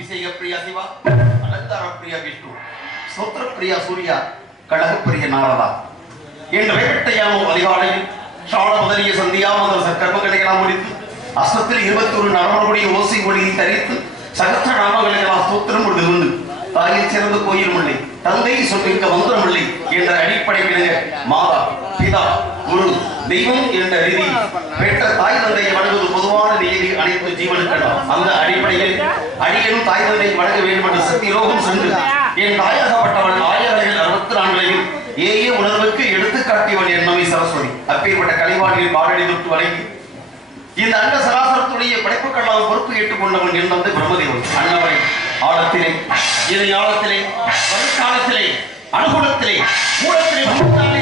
அபிஷேக பிரியா சிவா, அலங்கார பிரியா விஷ்ணு, ஸ்தோத்திர பிரியா சூர்யா, கடக பிரிய நாரதா என்ற வேட்டையாமோ அதிகாலையில் ஷாட முதலிய சந்தியாமத கர்மங்களை எல்லாம் முடித்து அஸ்தத்தில் 21 நரம்புடைய ஓசை ஒளியை தரித்து சகஸ்ர நாமங்களை எல்லாம் ஸ்தோத்திரம் கொண்டு தாயில் சிறந்த கோயில் இல்லை, தந்தை சொல்லிக்க மந்திரம் இல்லை என்ற அடிப்படை விளங்க மாதா பிதா குரு தெய்வம் என்ற ரீதி பெற்ற தாய் தந்தையை வணங்குவது பொதுவான நீதி அனைத்து ஜீவனுக்கலாம். அந்த அடிப்படையில் அடியனும் தாய் தந்தையை வணங்க வேண்டும் என்று சத்தியலோகம் சென்று என் தாயாகப்பட்டவன் 1064 ஏஏ உணர்வுக்கு எடுத்துக்காட்டியவன் என் நம்பி சரஸ்வதி அப்பேற்பட்ட கலைவாணியில் பாடடி தொட்டு வணங்கி இந்த அண்ட சராசரத்துடைய படைப்புக்களால் பொறுப்பு ஏற்றுக்கொண்டவன் என் தந்தை பிரம்மதேவன் அன்னவரை ஆழத்திலே இதை ஆழத்திலே வருங்காலத்திலே அனுகூலத்திலே மூலத்திலே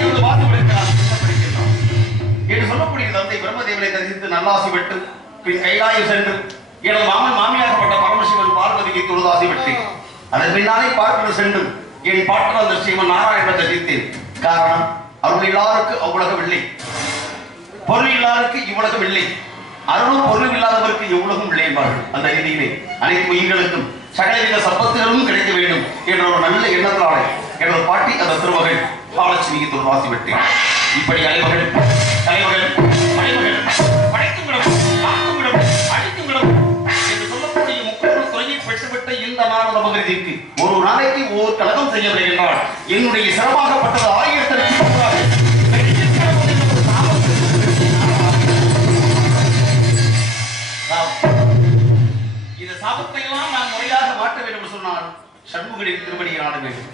இருந்து வாக்கு விடுக்கிறான் என்று சொல்லக்கூடிய தந்தை பிரம்மதேவனை தரிசித்து நல்லாசி பெற்று பின் கைலாயம் சென்று எனது மாமன் மாமியாகப்பட்ட பரமசிவன் பார்வதிக்கு தொழுதாசி பெற்றேன். அதன் பின்னாலே பார்க்கிற சென்று என் பாட்டர் அந்த ஸ்ரீமன் நாராயண தரிசித்தேன். காரணம் அவர்கள் எல்லாருக்கு அவ்வுலகம் இல்லை, பொருள் இல்லாருக்கு இவ்வுலகம் இல்லை, அருளும் பொருளும் இல்லாதவருக்கு எவ்வளவும் இல்லை என்பார்கள். அந்த ரீதியிலே அனைத்து உயிர்களுக்கும் சகலவித சம்பத்துகளும் கிடைக்க வேண்டும் என்ற ஒரு நல்ல எண்ணத்தினாலே எனது பாட்டி அந்த திருமகள் மகாலட்சுமிக்கு தொல்வாசி விட்டேன். இப்படி அலைமகள் தலைமகள் மலைமகள் படைத்துவிடும் காத்துவிடும் அழித்துவிடும் என்று சொல்லக்கூடிய முப்பொருள் துறையை பெற்றுவிட்ட இந்த நாடு நமக்கு ஒரு நாளைக்கு ஓர் கலகம் செய்யவில்லை என்றால் என்னுடைய சிரமமாகப்பட்டது 1000 சாபத்தை எல்லாம் நான் முறையாக மாற்ற வேண்டும் என்று சொன்னால் சண்முகனின் திருவடியை நாட வேண்டும்.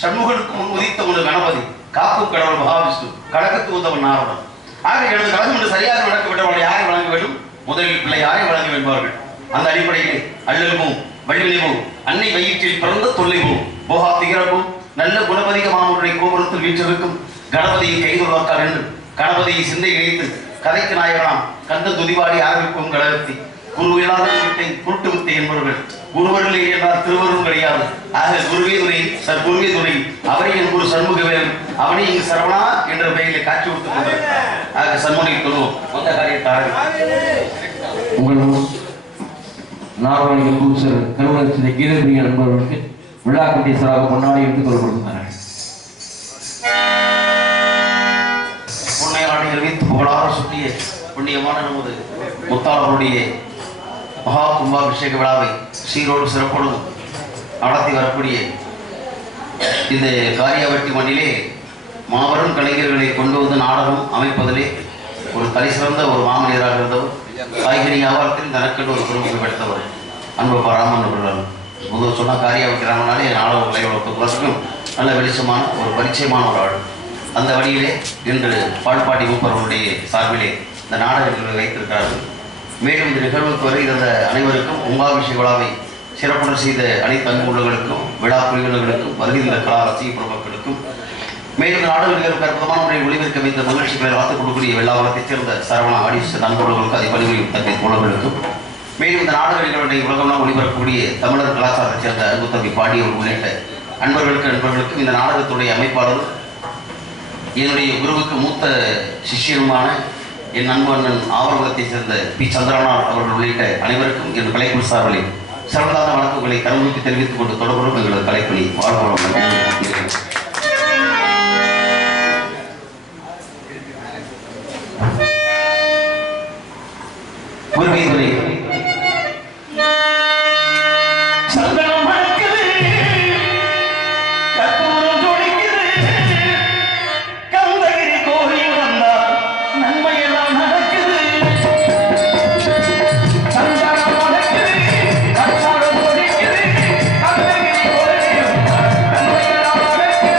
சண்முகனுக்கு முன் உதித்தவனு கணபதி, காப்பு கடவுள் மகாவிஷ்ணு, கடகத்து உந்தவன் நாரதன். ஆக எனது கழகம் என்று சரியாக நடக்க விட்டவர்கள் யாரை வழங்க வேண்டும்? முதலில் பிள்ளை யாரை வழங்க வேண்டுவார்கள்? அந்த அடிப்படையிலே அள்ளலுமோ வள்ளிலைமோ அன்னை வயிற்றில் பிறந்த தொல்லைமோ போகா திகரமும் நல்ல குணபதிகமானவருடைய கோபுரத்தில் வீற்றிருக்கும் கணபதியை கைதுள்ளாக்கார் என்று கணபதியை சிந்தை நினைத்து கதைக்கு நாயகனாம் கந்த துதிவாடி ஆரம்பிக்கும் கழகத்தை குரு இல்லாத வித்தை குருட்டு வித்தை என்பவர்கள் குருவர்களே என்றால் திருவரும் கிடையாது. ஆக குருவே துணை குருவே துணை அவரை என் குரு சண்முகவேல் அவனை இங்கு சரவணா என்ற பெயரிலே காட்சி கொடுத்துக் கொண்டிருக்கிறார். ஆக சண்முகனை சொல்லுவோம் அந்த காரியத்தார்கள் உங்களும் நாராயண பூசர் கருவூலத்திலே கீதப்பிரிய நண்பர்களுக்கு விழா கட்டீசராக கொண்டாடி எடுத்துக் கொள்ளப்படுகிறார்கள். பொன்னையாடிகள் வைத்து புகழார சுட்டிய புண்ணியமான நமது முத்தாளருடைய மகா கும்பாபிஷேக விழாவை சீரோடு சிறப்போடு நடத்தி வரக்கூடிய இந்த காரியாவட்டி மண்ணிலே மாபெரும் கலைஞர்களை கொண்டு வந்து நாடகம் அமைப்பதிலே ஒரு தலை சிறந்த ஒரு மாமனிதராக இருந்தவர். காய்கறி வியாபாரத்தில் தனக்கென்று ஒரு குடும்பத்தை எடுத்தவர் அன்பு ராமன் அவர்கள். முதல் சொன்னால் காரியாவட்டி ராமனாலே நாடக கலைவளத்துக்கும் நல்ல வெளிச்சமான ஒரு பரிச்சயமான ஒரு ஆள். அந்த வழியிலே இன்று பால்பாட்டி மூப்பவர்களுடைய சார்பிலே இந்த நாடகங்களை வைத்திருக்கிறார்கள். மேலும் இந்த நிகழ்வுக்கு வருகிற அனைவருக்கும் கும்பாபிஷேக விழாவை சிறப்புடன் செய்த அனைத்து அன்புள்ளங்களுக்கும் விழா பிரிவினர்களுக்கும் வருகின்ற கலா ரசிக பிரபுக்களுக்கும் மேலும் நாடுகளுக்கு அற்புதமான முறையில் ஒளிவிற்க வைத்த மகிழ்ச்சி பெயர் வார்த்தை கொடுக்கக்கூடிய வெள்ளாவரத்தைச் சேர்ந்த சரவணா ஆடிஸ் நண்பர்களுக்கும் அதை பணிபுரியும் தந்தை தோழர்களுக்கும் மேலும் இந்த நாடுகளுடைய உலகம்லாம் ஒளிபரப்பக்கூடிய தமிழர் கலாச்சாரத்தைச் சேர்ந்த அன்பு தம்பி பாடியவர் உள்ளிட்ட நண்பர்களுக்கும் இந்த நாடகத்துடைய அமைப்பாளர் என்னுடைய குருவுக்கு மூத்த சிஷியருமான என் நண்பன் ஆவரகுலத்தைச் சேர்ந்த பி சந்திரநாத் அவர்கள் உள்ளிட்ட அனைவருக்கும் என் கலைக்குழு சார்பில் சிறந்தான வணக்கங்களை கருவுக்கு தெரிவித்துக் கொண்டு தொடர்பும் எங்களது கலைப்பணி வாழ்வோம். Thank you.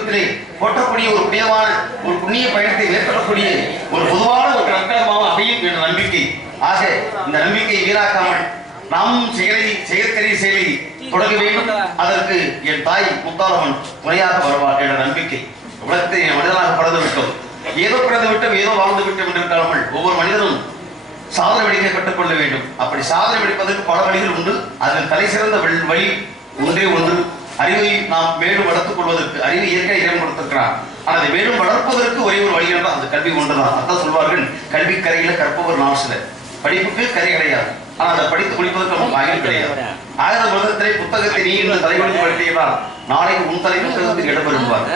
சமீபத்திலே போற்றக்கூடிய ஒரு புண்ணியமான ஒரு புண்ணிய பயணத்தை மேற்கொள்ளக்கூடிய ஒரு பொதுவான ஒரு நற்களமாக அமையும் என்ற நம்பிக்கை. ஆக இந்த நம்பிக்கையை வீணாக்காமல் நாம் செயற்கரிய செயலை தொடங்க வேண்டும். அதற்கு என் தாய் முத்தாரம்மன் துணையாக வருவார் என்ற நம்பிக்கை. உலகத்தை மனிதனாக பிறந்து விட்டோம், ஏதோ பிறந்து விட்டோம், ஏதோ வாழ்ந்து விட்டோம் என்று இருக்காமல் ஒவ்வொரு மனிதனும் சாதனை வெடிக்க கற்றுக்கொள்ள வேண்டும். அப்படி சாதனை வெடிப்பதற்கு பல வழிகள் உண்டு. அதில் தலை சிறந்த வழி ஒன்றே ஒன்று, அறிவை நாம் மேலும் வளர்த்துக் கொள்வதற்கு. அறிவை இயற்கை இறைவன் கொடுத்திருக்கிறான். ஆனால் அதை மேலும் வளர்ப்பதற்கு ஒரே ஒரு வழி என்றால் அந்த கல்வி ஒன்றுதான். அதான் சொல்வார்கள், கல்வி கரையில கற்பவர் நான் சிலர். படிப்புக்கு கரை கிடையாது, ஆனால் அதை படித்து குளிப்பதற்கு நமக்கு ஆயுள் கிடையாது. ஆயுத உலகத்திலே புத்தகத்தை நீ இந்த தலைவலித்து படித்தீர்களால் நாளைக்கு உன் தலை புத்தகத்துக்கு இடம் பெறுவார்.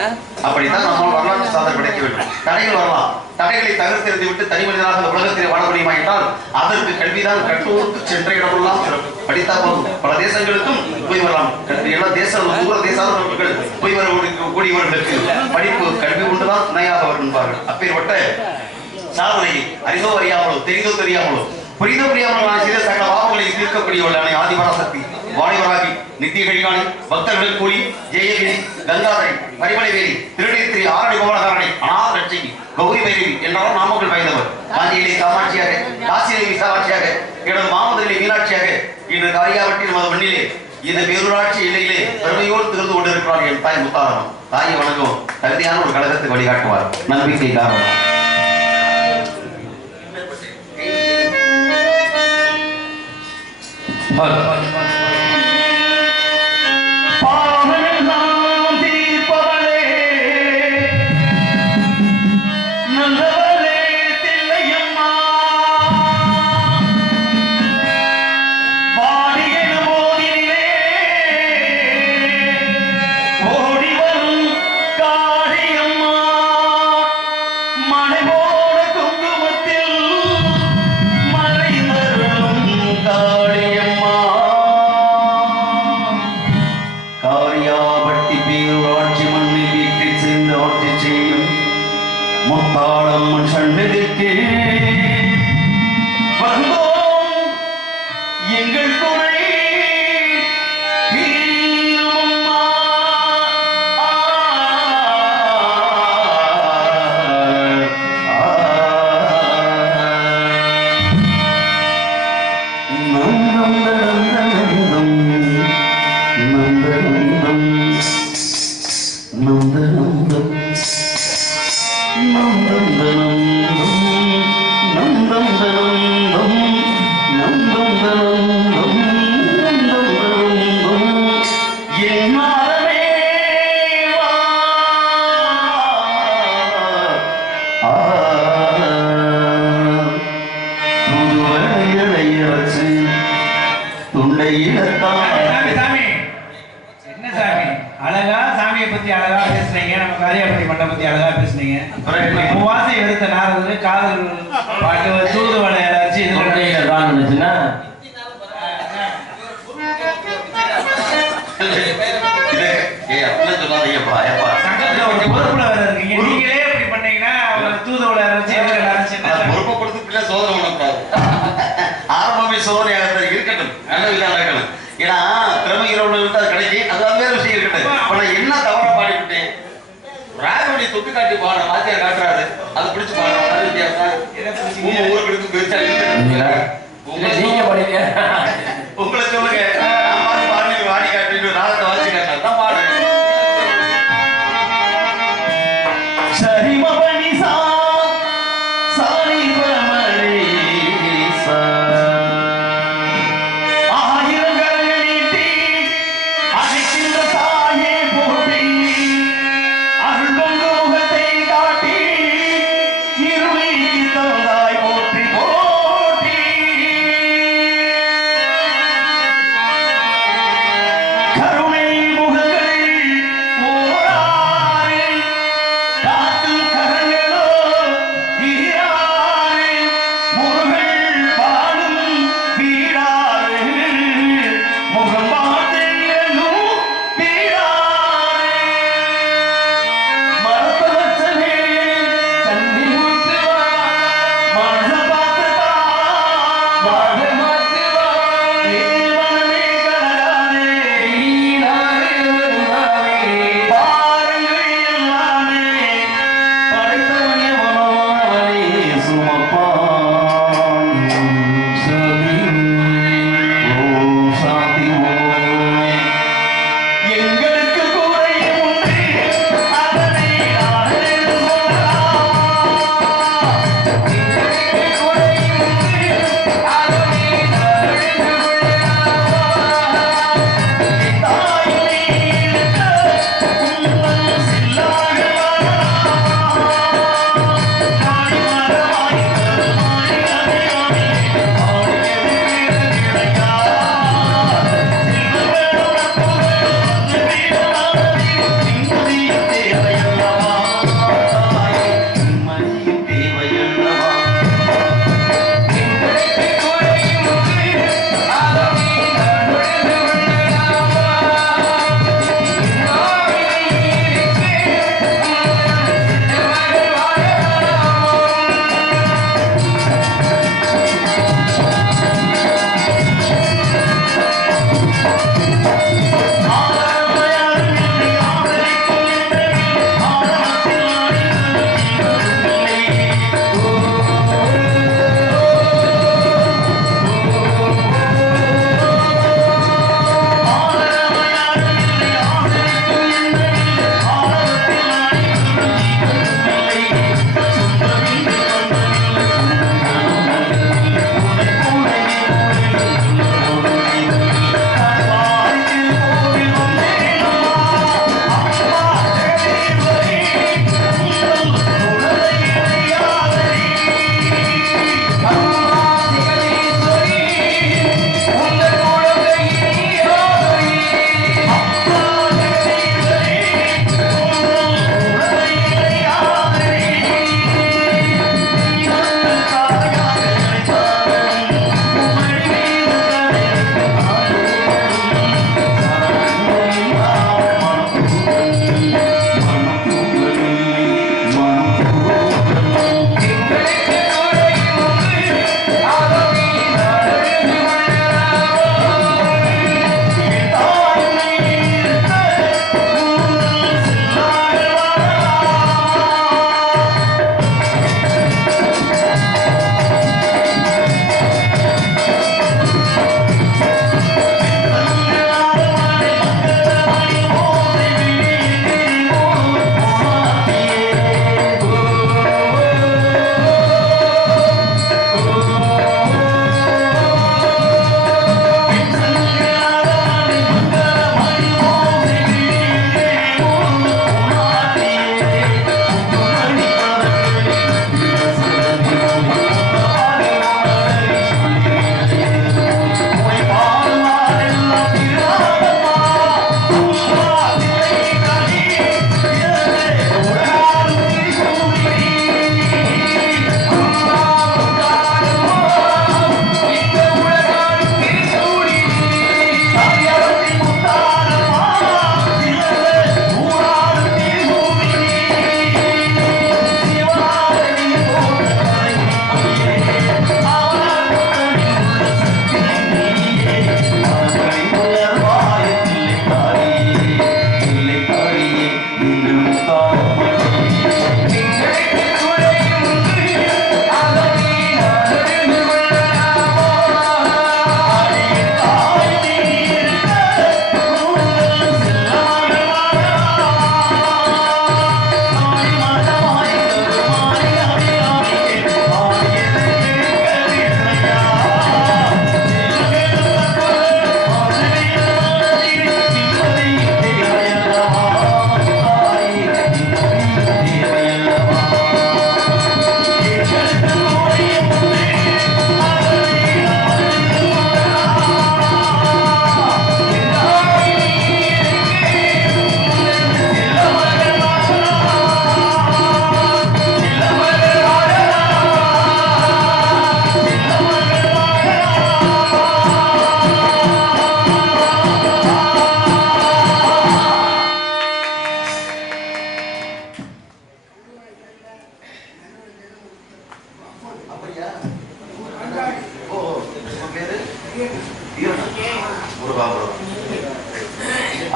அப்படித்தான் நம்மால் வரலாற்று சாதனை படைக்க வேண்டும். தடைகள் வரலாம், தடைகளை தகர்த்தெறிந்து விட்டு தனி மனிதனாக இந்த உலகத்திலே வாழ முடியுமா என்றால் அதற்கு கல்விதான். கற்றோருக்கு சென்ற இடமெல்லாம் படித்தா போதும். பல தேசங்களுக்கும் போய் வரலாம். எல்லா தேசம் தூர தேசங்கள் போய் வர கூடியவர்களுக்கு படிப்பு கல்வி ஒன்றுதான் துணையாக வரும் என்பார்கள். அப்பேற்பட்ட சாதனையை அறிந்தோ அறியாமலோ தெரிந்தோ தெரியாமலோ புரிந்தோ புரியாமலோ செய்த சகல பாவங்களை தீர்க்கக்கூடியவர்களான ஆதிபராசக்தி வாணிவராகி நித்திய கழிவாணி பக்தர்கள் கூலி ஜெயகிரி கங்காதரி பரிமலைவேரி திருநீர்த்திரி ஆரணி கோவலகாரணி அநாத ரட்சகி கௌரி வைரவி என்றாலும் நாமங்கள் வாய்ந்தவர். காஞ்சியிலே காமாட்சியாக, காசியிலே விசாலாட்சியாக, எனது மாமதுரை மீனாட்சியாக, இன்று காரியாவட்டி நமது மண்ணிலே இந்த பேரூராட்சி எல்லையிலே பெருமையோடு திறந்து கொண்டிருக்கிறார் என் தாய் முத்தாரம்மன். தாயை வணங்கும் தகுதியான ஒரு கழகத்தை வழிகாட்டுவார். நம்பிக்கை காரணம். முத்தாளம்மன் சன்னதிக்கு வந்தோம் எங்கள் குறை தீருமம்மா. நந்தம் நந்தம் நந்தம் நந்தம் அழகா சாமியை பத்தி அழகா பேசுனீங்க, நம்ம காரியாபட்டி மண்டபத்தை பத்தி அழகா பேசுனீங்க. வாசை எடுத்த நாரது காதல் பாட்டு தூதுவளை அரைச்சி இருந்துச்சுன்னா சங்கத்துல ஒரு பொறுப்புல வேற இருக்கீங்க. நீங்களே இப்படி பண்ணீங்கன்னா தூதுவளை அரைச்சி பொறுப்பை கொடுத்து சோதனை பண்ணக்கூடாது. ஆரம்பமே சோதனையாக இருக்கட்டும், நல்ல விதம் இருக்கணும். ஏன்னா திறமை இரவுல அது கிடைக்கி அது வேற விஷயம் இருக்கட்டும். இப்ப நான் என்ன தவறா பாடிவிட்டேன், ராகவடி தொட்டு காட்டி பாடுற வாத்தியார் காட்டுறாரு, அது பிடிச்சு பாடுறோம். அது வித்தியாசம். உங்க ஊருக்கு எடுத்து பிரிச்சா நீங்க படிங்க, உங்களை சொல்லுங்க. பாடி வாடி காட்டிட்டு ராகத்தை வாசி காட்டினா தான் பாடுறேன். சரிமபனி சா சாரி பமரி சா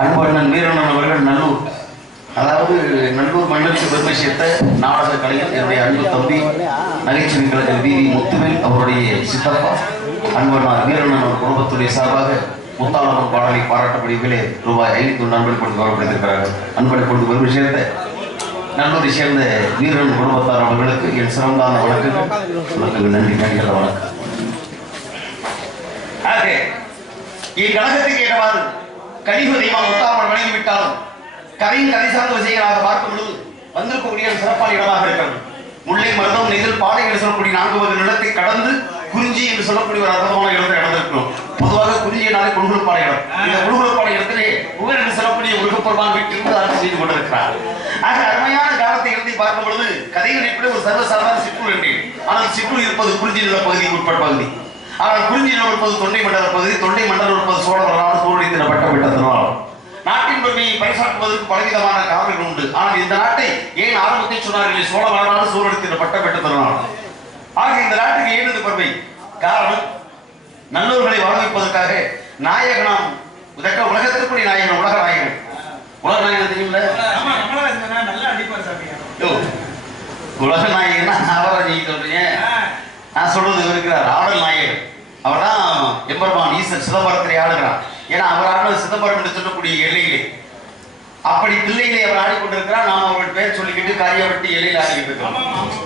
அன்பண்ணன் வீரண்ணன் அவர்கள் நல்லூர், அதாவது நல்லூர் மன்னருக்கு பெருமை சேர்த்த நாடக கலைஞர் என்னுடைய அன்பு தம்பி நகைச்சுவை கலைஞர் வி முத்துவேல் அவருடைய சித்தப்பா அன்பண்ணார் வீரண்ணன் குடும்பத்துடைய சார்பாக முத்தாளம்மன் பாடலை பாராட்டப்படியே ரூபாய் 500 அன்பளிப்பு கௌரவப்படுத்திருக்கிறார்கள். அன்பளிப்பு பெருமை சேர்த்த நல்லூரை சேர்ந்த வீரன் குடும்பத்தார் அவர்களுக்கு என் சிறந்தான வணக்கங்கள், நன்றி, நன்றிகள், வணக்கம். இக்கழகத்துக்கு ஏற்றவாறு கலியுக தெய்வம் முத்தாளம்மன் வணங்கிவிட்டாலும் கதையின் கதை சார்ந்த விஷயங்களாக பார்க்கும் பொழுது வந்திருக்கக்கூடிய சிறப்பான இடமாக இருக்கிறது. முல்லை மருதம் நெய்தல் பாடை என்று சொல்லக்கூடிய 4 வகை நிலத்தை கடந்து குறிஞ்சி என்று சொல்லக்கூடிய ஒரு அற்புதமான இடத்தை இடந்திருக்கிறோம். பொதுவாக குறிஞ்சியினாலே குழுகுலப்பான இடம். இந்த குழுகுலப்பான இடத்திலே உவர் என்று சொல்லக்கூடிய முருகப்பெருமான் வீட்டிலிருந்து அரசு செய்து கொண்டிருக்கிறார். ஆக அருமையான காலத்தை இடத்தை பார்க்கும் பொழுது கதையின் அடிப்படையில் ஒரு சர்வசாதாரண சிற்றூர் என்றேன். ஆனால் சிற்றூர் இருப்பது குறிஞ்சி நில பகுதிக்கு உட்பட்ட பகுதி. ஆனால் குறிஞ்சி நிலம் இருப்பது தொண்டை மண்டல பகுதி. தொண்டை மண்டலம் இருப்பது சோழவர்களால் சூழலித்தின பட்டத்தினால் நாட்டின் பெருமையை பறைசாற்றுவதற்கு பலவிதமான காரணங்கள் உண்டு. ஆனால் இந்த நாட்டை ஏன் ஆரம்பத்தை சொன்னார்கள்? சோழவர்களால் சூழலித்தின பட்டத்தினால். ஆக இந்த நாட்டுக்கு ஏன் இந்த பெருமை? காரணம், நல்லூர்களை வாழ வைப்பதற்காக நாயகனாம் உலகத்திற்குரிய நாயகன், உலக நாயகன். உலக நாயகன் தெரியுமில்ல? உலக நாயகன்னா அவரை நீங்க சொல்றீங்க. நான் சொல்றது இருக்கிறார் ஆடல் நாயகன். அவர் தான் எம்பெருமான் ஈசன் சிதம்பரத்திலே ஆடுகிறார். ஏன்னா அவர் ஆடுவது சிதம்பரம் என்று சொல்லக்கூடிய எல்லையிலே. அப்படி தில்லையிலே அவர் ஆடிக்கொண்டிருக்கிறார். நாம் அவர்கள் பெயர் சொல்லிக்கிட்டு காரியப்பட்டு எல்லையில் ஆடிக்கிட்டு இருக்கிறோம்.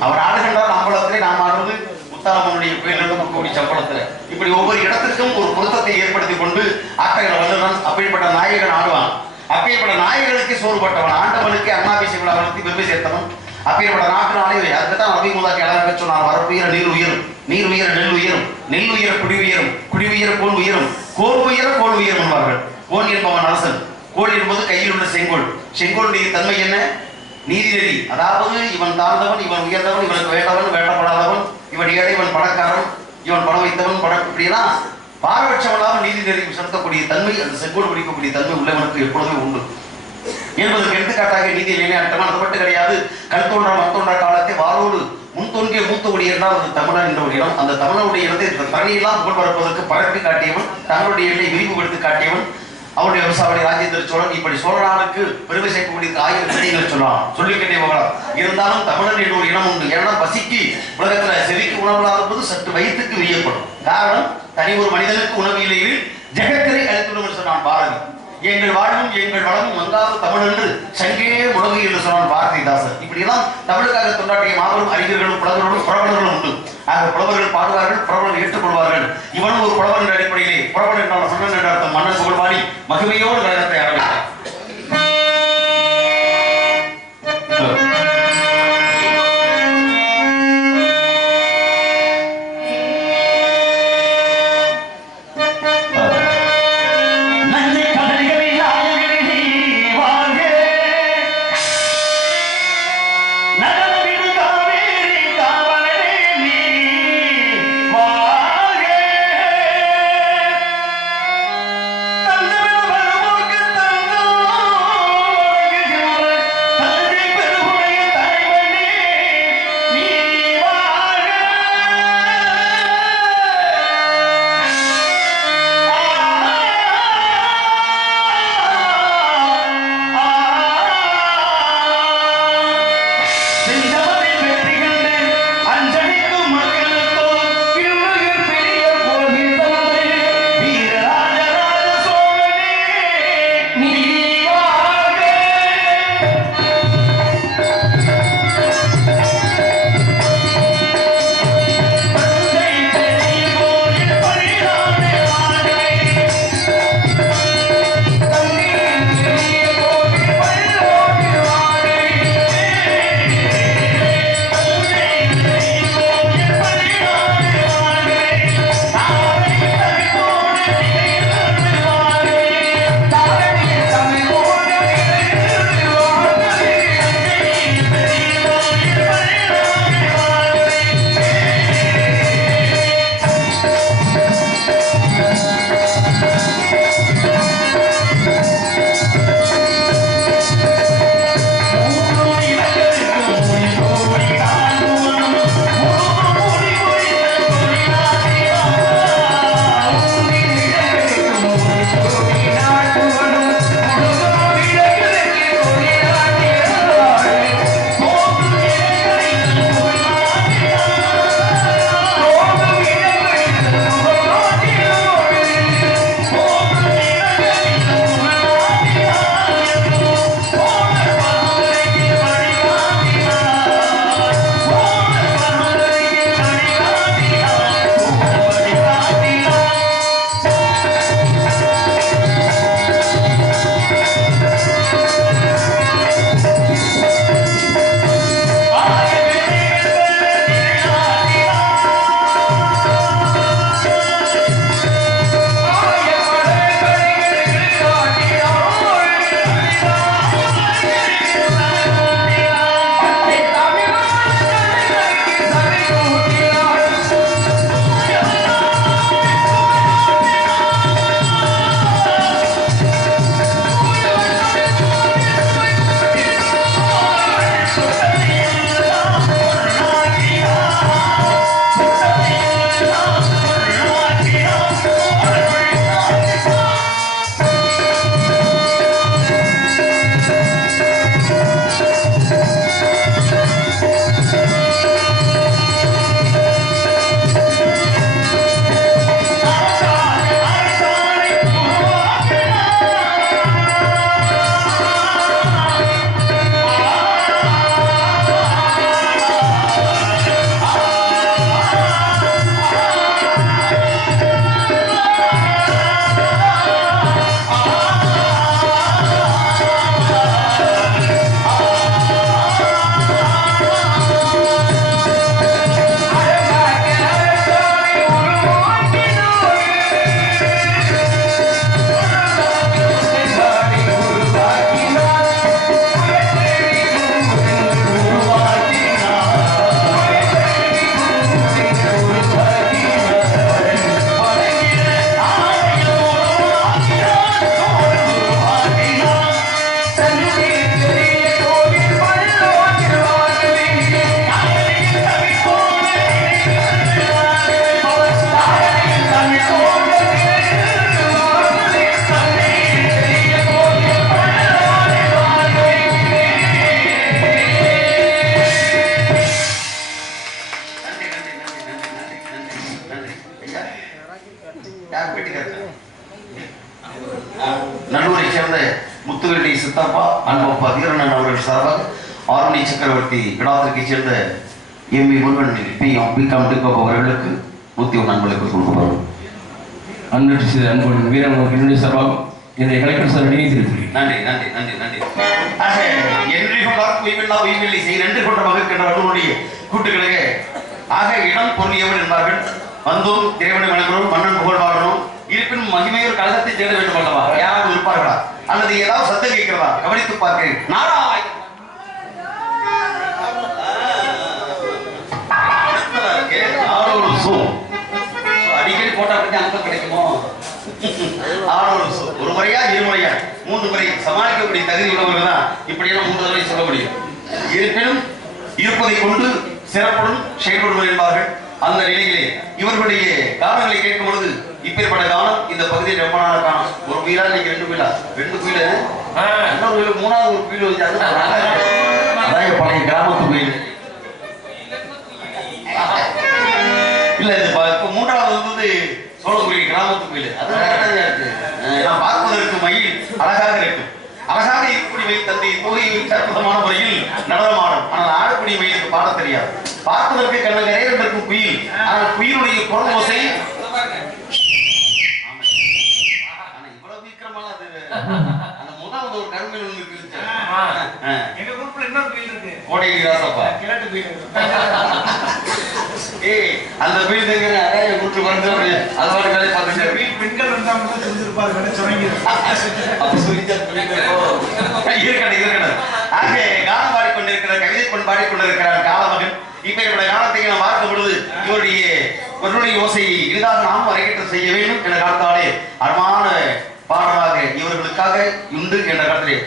அவர் ஆடுகின்றார் அம்பலத்திலே, நாம் ஆடுறது முத்தாளம்மனுடைய கோயிலிருந்து மக்களுடைய சம்பளத்தில். இப்படி ஒவ்வொரு இடத்திற்கும் ஒரு பொருத்தத்தை ஏற்படுத்தி கொண்டு ஆட்டங்களை வல்லுடன் அப்படிப்பட்ட நாயகன் ஆடுவான். அப்பேற்பட்ட நாயகனுக்கு சோறுபட்டவன், ஆண்டவனுக்கு அண்ணாபிஷேகம் வளர்த்தி பெருமை சேர்த்தவன். அப்பேற்பட்ட நாட்டு நாளே அதுக்குத்தான் ரவி மூதாக்கி அழகாக சொன்னார். வரப்புயர நீர் உயரும், நீர் உயர நெல் உயரும், நெல் உயர குடி உயரும், குடி உயர கோல் உயரும், கோல் உயர கோல் உயரும் என்பார்கள். கோல் என்பவன் அரசன், கோல் என்பது கையில் உள்ள செங்கோல். செங்கோலுடைய தன்மை என்ன? நீதிநெறி. அதாவது இவன் தாழ்ந்தவன், இவன் உயர்ந்தவன், இவனுக்கு வேண்டவன், வேண்டப்படாதவன், இவன் ஏழை, இவன் பணக்காரன், இவன் பணம் வைத்தவன், பணம் இப்படியெல்லாம் பாரபட்சமில்லாம நீதிநெறி செலுத்தக்கூடிய தன்மை, அந்த செங்கோல் பிடிக்கக்கூடிய தன்மை உள்ளவனுக்கு எப்பொழுதுமே உண்டு என்பதற்கு எடுத்துக்காட்டாக நீதி நிலைநாட்டவன். அது மட்டும் கிடையாது. கல் தோன்றா மண் தோன்றா காலத்தை வாரோடு முன் தோன்றிய மூத்த குடி என்றால் அது தமிழன் என்ற ஒரு இடம். அந்த தமிழனுடைய இடத்தை தனியெல்லாம் புகழ் பரப்பதற்கு பரப்பி காட்டியவன், தமிழுடைய எல்லை விரிவுபடுத்தி காட்டியவன் அவருடைய விவசாய ராஜேந்திர சோழன். இப்படி சோழனாருக்கு பெருமை சேர்க்கக்கூடிய 1000 கதைகளை சொல்லலாம், சொல்லிக்கிட்டே போகலாம். இருந்தாலும் தமிழன் என்ற ஒரு இனம் உண்டு. ஏன்னா பசிக்கு உலகத்துல செவிக்கு உணவில்லாத போது சற்று வயிற்றுக்கு விரியப்படும். காரணம், தனி ஒரு மனிதனுக்கு உணவு இல்லையில் ஜெகத்திரை அளித்துடும் என்று சொன்னான் பாரதி. எங்கள் வாழ்வும் எங்கள் வளமும் மங்காத தமிழ் என்று சங்கே முழங்கு என்று சொன்னான் பாரதிதாசன். இப்படியெல்லாம் தமிழுக்காக தொண்டாற்றிய மாபெரும் அறிஞர்களும் புலவர்களும் புலவர்களும் உண்டு. ஆக புலவர்கள் பாடுவார்கள், புலவர்கள் ஏற்றுக்கொள்வார்கள். இவனும் ஒரு புலவர் என்ற அடிப்படையிலே புலவன் என்றால் மன்னன் என்ற அர்த்தம். மன்னன் புகழ்வாடி மகிமையோடு கழகத்தை ஆரம்பித்தார். தந்தமிழ் வருவோர்க்கு ஆரணி சக்கரவர்த்தி விடாத்திற்கு சேர்ந்த எம்.வி. முருகன் பிகாம் அவர்களுக்கு 101 அன்பளுக்கு கொடுக்கப்படும். அன்புடன் வீரன் என்னுடைய சார்பாக என்னுடைய கலெக்டர் சார் நினைத்திருக்கிறேன். நன்றி நன்றி நன்றி நன்றி. ஆக என்று கொண்டார் உய்வில்லா உய்வில்லை செய் நன்றி கொண்ட மகிழ்கின்ற அவர்களுடைய கூட்டுகளுக்கு ஆக இடம் பொருளியவர் என்பார்கள். வந்தோம் இறைவனை வணங்குகிறோம், மன்னன் புகழ் பாடணும், இருப்பினும் மகிமையோர் கழகத்தை தேட வேண்டும் அல்லவா? யாராவது இருப்பார்களா அல்லது ஏதாவது சத்தம் கேட்கிறதா கவனித்து பார்க்கிறேன். நாராயண அடிக்கடி போட்டா பத்தி அர்த்தம் கிடைக்குமோ? ஒரு முறையா 2 முறையா 3 முறை சமாளிக்கக்கூடிய தகுதி உள்ளவர்கள் தான் இப்படியெல்லாம் 3 தடவை சொல்ல முடியும். இருப்பினும் இருப்பதை கொண்டு சிறப்புடன் செயல்படுவர் என்பார்கள். அந்த நிலையிலே இவர்களுடைய காரணங்களை கேட்கும் பொழுது இப்பேற்பட்ட காலம் இந்த பகுதியில் ரொம்ப நாள் காணும். ஒரு பீலா இன்னைக்கு 2 பீலா 2 பீலு இன்னொரு பீலு 3வது ஒரு பீலு வச்சு அதான் பழைய கிராமத்து பீலு இல்ல. இது இப்ப 3வது வந்து சோழபுரி கிராமத்து கோயில். அது இருக்கு. நான் பார்ப்பதற்கு மயில் அழகாக இருக்கும். அழகாக இருக்கக்கூடிய மயில் தந்தை தொகையில் அற்புதமான முறையில் நடனமாடும். ஆனால் ஆடக்கூடிய மயிலுக்கு பாட தெரியாது. பார்ப்பதற்கு கண்ணகரே இருக்கும் குயில். ஆனால் குயிலுடைய குரல் ஓசை இவ்வளவு சீக்கிரமான அந்த முதல் ஒரு கருமையில் ஒன்று இருக்கு. எங்க குரூப்ல இன்னொரு குயில் இருக்கு. கோடைகிரி ராசப்பா கிழட்டு குயில். அந்த வீடு நிறைய கூட்டு வந்து அதோட வேலை பார்த்துட்டு பெண்கள் இருந்தா மட்டும் தெரிஞ்சிருப்பாரு சொல்லிங்க. ஆக காலம் பாடிக்கொண்டிருக்கிற கவிதை கொண்டு பாடிக்கொண்டிருக்கிறார் காலமகன். இப்ப இவருடைய காலத்தை நாம் பார்க்கும் பொழுது இவருடைய ஓசையை எளிதாக நாம் அரங்கேற்றம் செய்ய வேண்டும் என்ற காலத்தாலே அருமான பாடலாக இவர்களுக்காக உண்டு என்ற காலத்திலே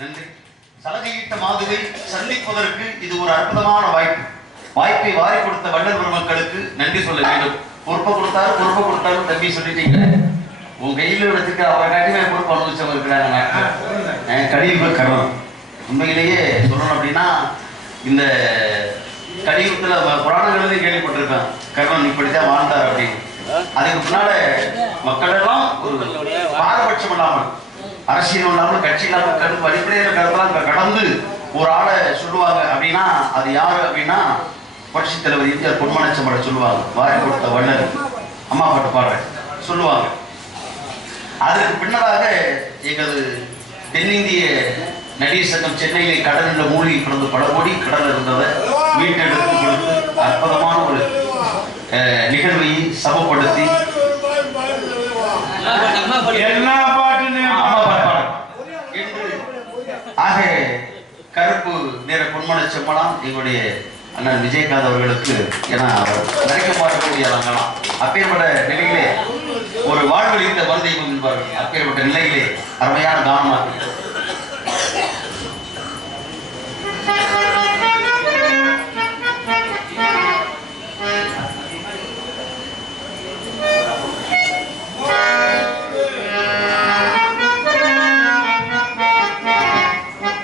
நன்றி. சலகையிட்ட மாதுவை சந்திப்பதற்கு இது ஒரு அற்புதமான வாய்ப்பு. வாய்ப்பை வாரி கொடுத்த வள்ளல் பெருமக்களுக்கு நன்றி சொல்ல வேண்டும். பொறுப்பை கொடுத்தாலும் தம்பி சொல்லிட்டீங்க. உன் கையில வச்சுக்க அவரை காட்டியுமே பொறுப்பு அனுபவிச்சவங்க இருக்கிறாங்க. கலியுக கர்ணன் உண்மையிலேயே சொல்லணும் அப்படின்னா இந்த கலியுகத்துல புராணங்கள்லையும் கேள்விப்பட்டிருக்கேன் கர்ணன் இப்படித்தான் வாழ்ந்தார் அப்படின்னு. அதுக்கு முன்னால மக்கள் எல்லாம் ஒரு பாரபட்சம் இல்லாமல் அரசியல் இல்லாமல் கட்சி இல்லாமல் கருத்து அடிப்படையில் கருத்தெல்லாம் கடந்து ஒரு ஆளை சொல்லுவாங்க அப்படின்னா அது யாரு அப்படின்னா புரட்சி தலைவர் எம்ஜிஆர் பொன்மனச்சம்பளை சொல்லுவாங்க. வாரி கொடுத்த வள்ளல் அம்மா பாட்டு பாடுறேன் சொல்லுவாங்க. அதற்கு பின்னதாக எங்களது தென்னிந்திய நடிகர் சங்கம் சென்னையிலே கடலில் மூழ்கி கிடந்து பல கோடி கடல் இருந்ததை மீட்டெடுத்து கொடுத்து அற்புதமான ஒரு நிகழ்வை சமப்படுத்தி ஆக கருப்பு நிற பொன்மன செம்மலாம் எங்களுடைய அண்ணன் விஜயகாந்த் அவர்களுக்கு ஏன்னா அவர் நினைக்க பார்க்கக்கூடியவங்களாம் அப்பேற்பட்ட நிலையிலே ஒரு வாழ்வழித்த வந்தெய்வம் என்பார்கள். அப்பேற்பட்ட நிலையிலே அருமையான கானமாக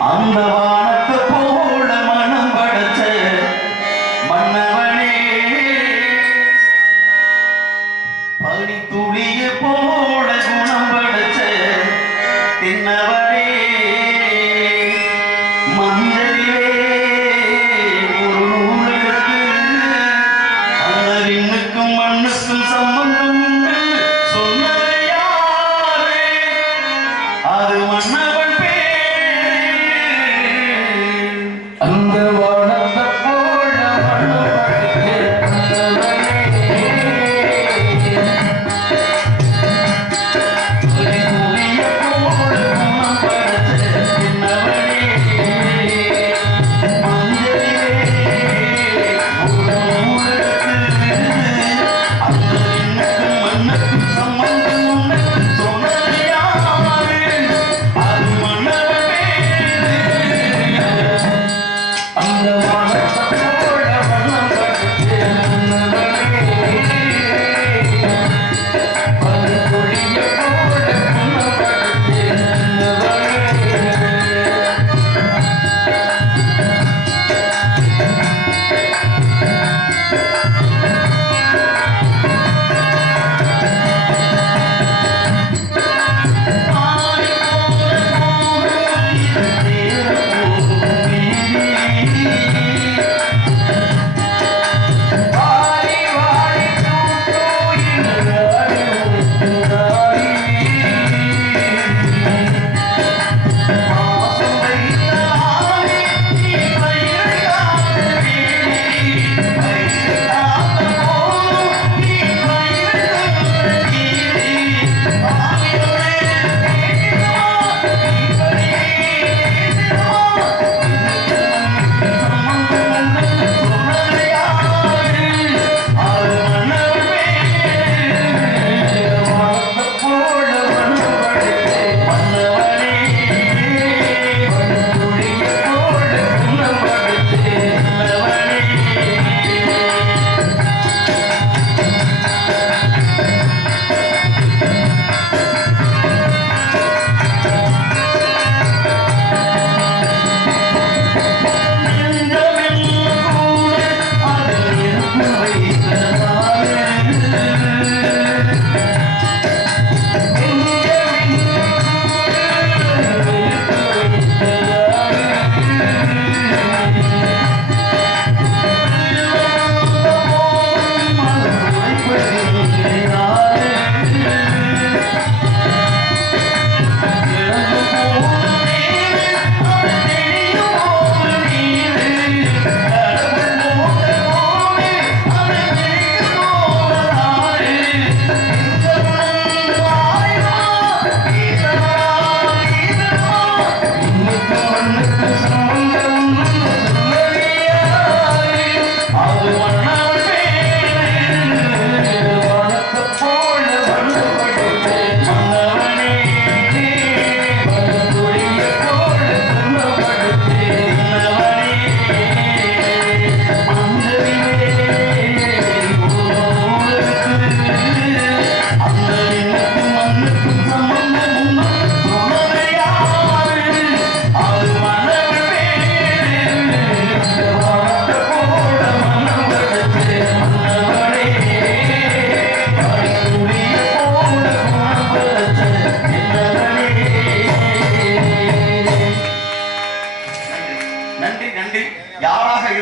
அந்த வானத்தை போல மனம் படைச்ச மன்னவனே பனி துளிய போல குணம் படைச்ச தின்னவனே மஞ்சளிலே ஒரு நூலுக்கு அந்த விண்ணுக்கும் மண்ணுக்கும் சம்பந்தம் சொன்னது யாரு அது மன்னவன் அந்த வானத்தை போல மனம் படைச்ச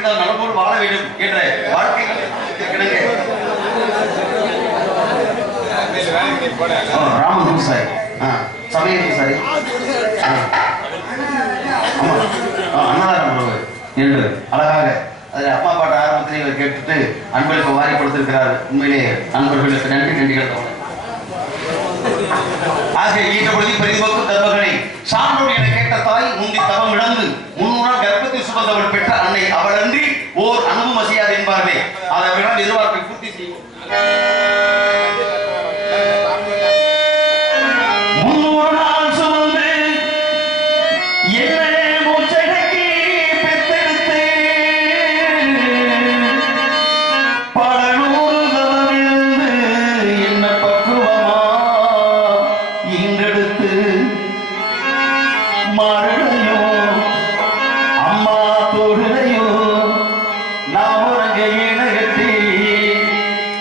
வாழ்ந்தால் நலமோடு வாழ வேண்டும் என்ற வாழ்க்கை ராமன் பூசாரி சமய பூசாரி அன்னதானம் என்று அழகாக அதில் அம்மா பாட்டு ஆரம்பத்திலே இவர் கேட்டுட்டு அன்பளிப்பு வாரி கொடுத்திருக்கிறார். உண்மையிலே நண்பர்களுக்கு நன்றிகள் தோணும். ஆசிரியர் ஈட்ட பொழுதி பெரிதுபோக்கு கர்ப்பங்களை சான்றோடு என கேட்ட தாய் முந்தி தவம் இழந்து 300 நாள் கர்ப்பத்தில் சுமந்தவள் பெற்ற அன்னை அவளன்றி ஓர் அனுபவம் அசையாது என்பார்களே. அதை விட எதிர்பார்ப்பை பூர்த்தி செய்யும். 300 நாள் சுமந்து என்னை மூச்சடக்கி பெற்றெடுத்து பல நூறு தவமிருந்து என்ன பக்குவமா ஈன்றெடுத்து மறுடையோ அம்மா தோடுலையோ நான் உறங்க இனகட்டி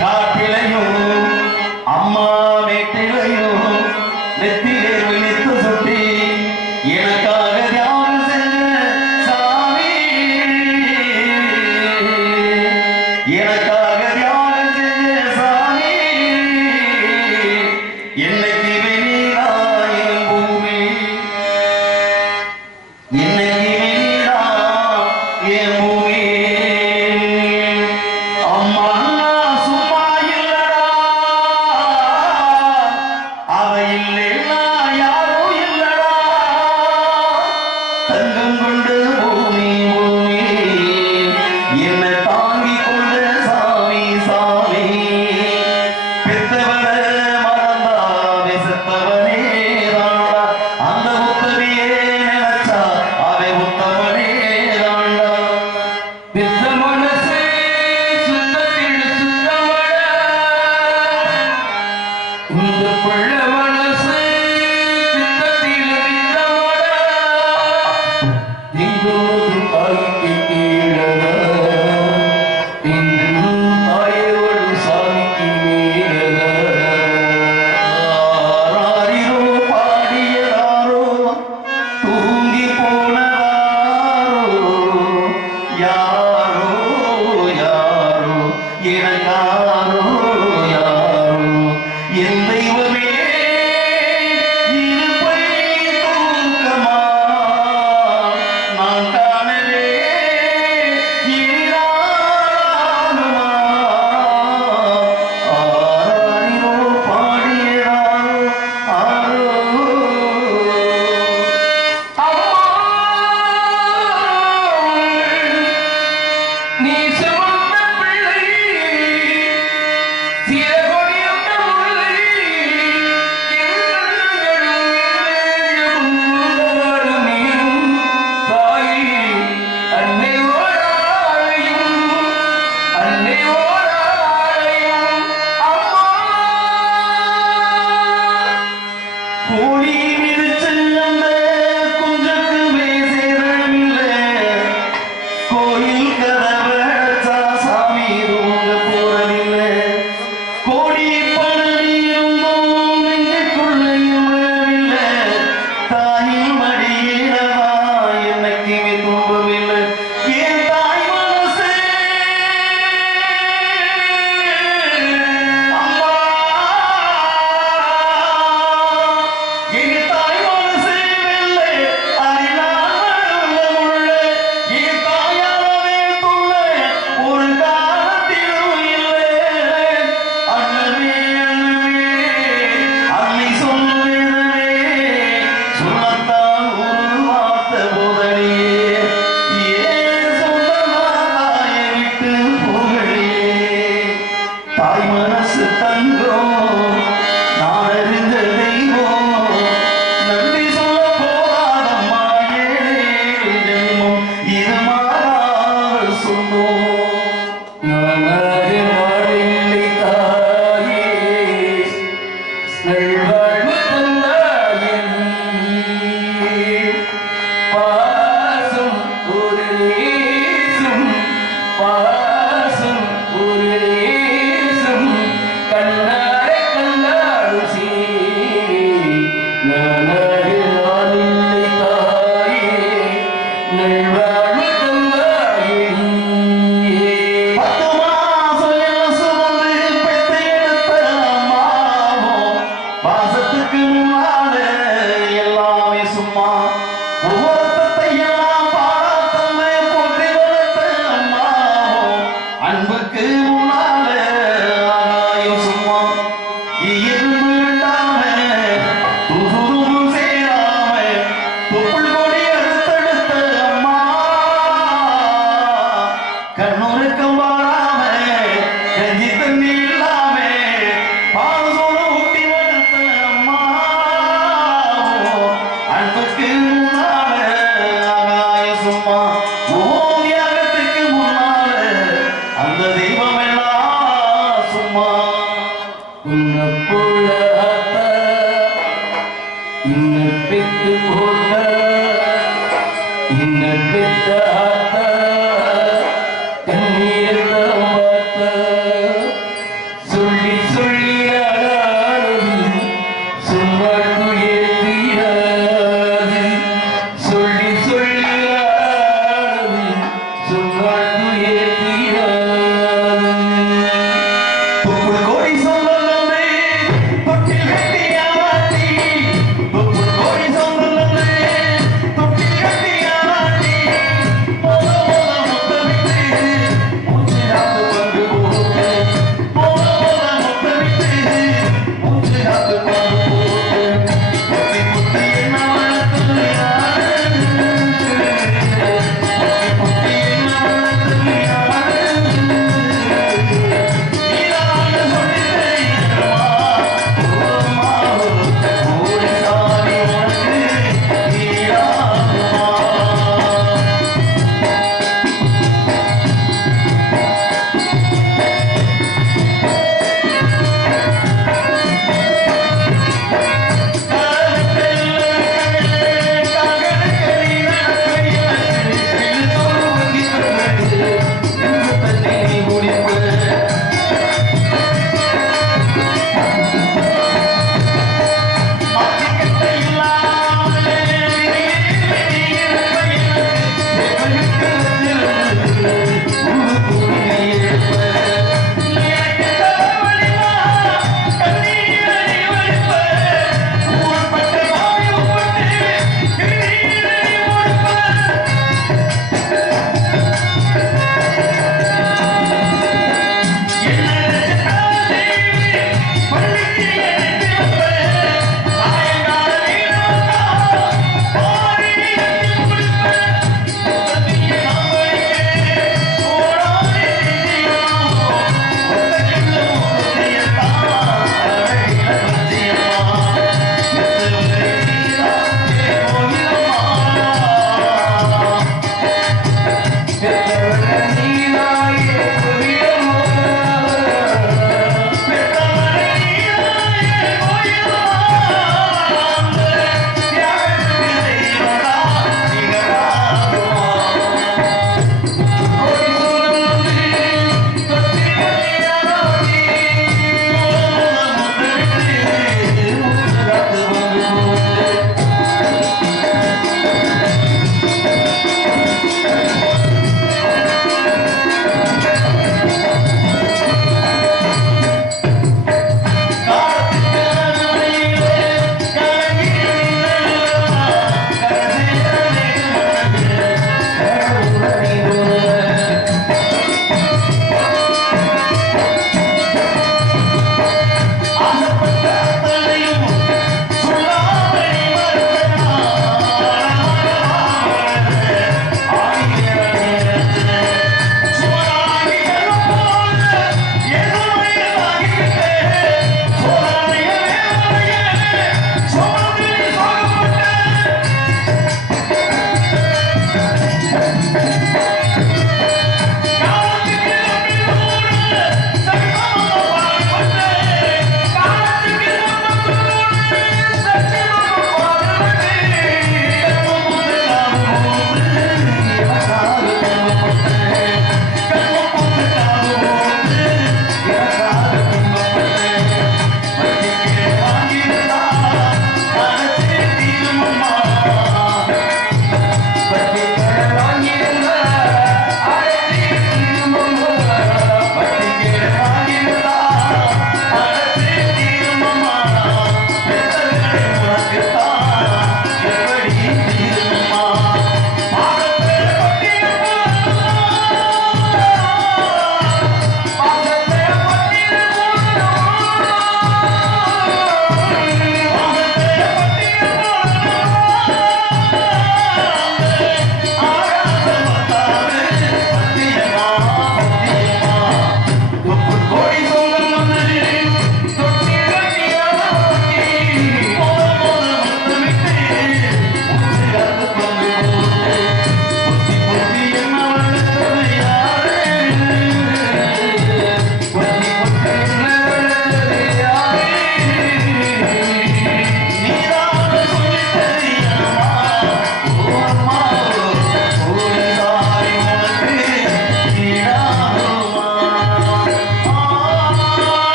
காட்டிலையோ அம்மா மேட்டிலையோ நெத்திலே விழித்து சுட்டி எனக்காக தியானம் செஞ்ச சாமி எனக்காக தியானம் செஞ்ச சாமி என்னைக்கு வெளியாயும் பூமி என்னைக்கு வெளியாயும் பூமி அம்மா சும்மா இல்லடா அவ இல்லைன்னா யாரும் இல்லடா தங்கம் கொண்டு பூமி பூமி என்னை தாங்கி கொண்ட சாமி சாமி பெத்தவள மறந்தாவே செத்தவனே தாண்டா அந்த உத்தமையே நினைச்சா அவை உத்தமனே தாண்டா பெத்த மனசே சுத்தத்தில் சுத்தமட உந்த பிள்ள மனசு பித்தத்தில் வித்தமட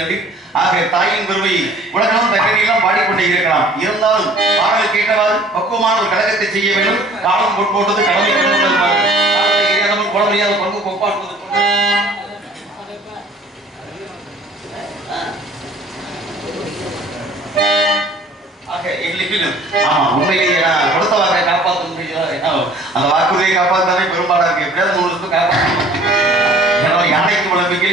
நன்றி. ஆக தாயின் பெருமை உலகம் தக்கடியெல்லாம் பாடிக்கொண்டே இருக்கலாம். இருந்தாலும் பாடல் கேட்டவாறு பக்குவமான ஒரு கழகத்தை செய்ய வேண்டும். காலம் போட்டது கடமை குழந்தையாத பங்கு கொப்பாடுவது உண்மையிலேயே கொடுத்த வாக்கை காப்பாற்ற முடியல. அந்த வாக்குறுதியை காப்பாற்றாலே பெரும்பாடா இருக்கு. எப்படியாவது 3 வருஷத்துக்கு காப்பாற்றணும். யானைக்கு பல நம்பிக்கை,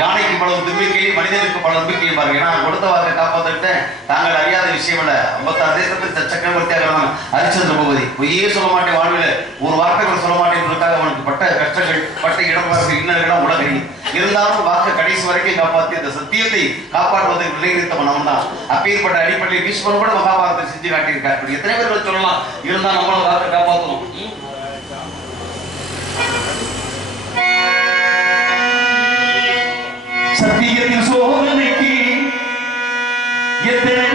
யானைக்கு பல நம்பிக்கை, மனிதனுக்கு பல நம்பிக்கை பாருங்க. ஏன்னா கொடுத்த வாக்கை காப்பாற்றிட்டேன். தாங்கள் அறியாத விஷயம் இல்ல. 56 தேசத்தில் சக்கரவர்த்தியாக ஹரிச்சந்திர பூபதி பொய்யே சொல்ல மாட்டேன், வாழ்வில் ஒரு வார்த்தைகள் சொல்ல மாட்டேன். அவனுக்கு பட்ட கஷ்டங்கள், பட்ட இடம்பெயர்வு இன்னும் உலகில் இருந்தாலும் வாக்கு கடைசி வரைக்கும் காப்பாற்றி அந்த சத்தியத்தை காப்பாற்றுவதை நிலைநிறுத்த மனம் தான். அப்பேற்பட்ட அடிப்படையில் பீஷ்மர் கூட மகாபாரதத்தை செஞ்சு காட்டியிருக்கார். எத்தனை பேர்கள் சொல்லலாம். இருந்தால் நம்மளும் வாக்கு காப்பாற்றணும். சத்தியத்தின் சோதனைக்கு எத்தனை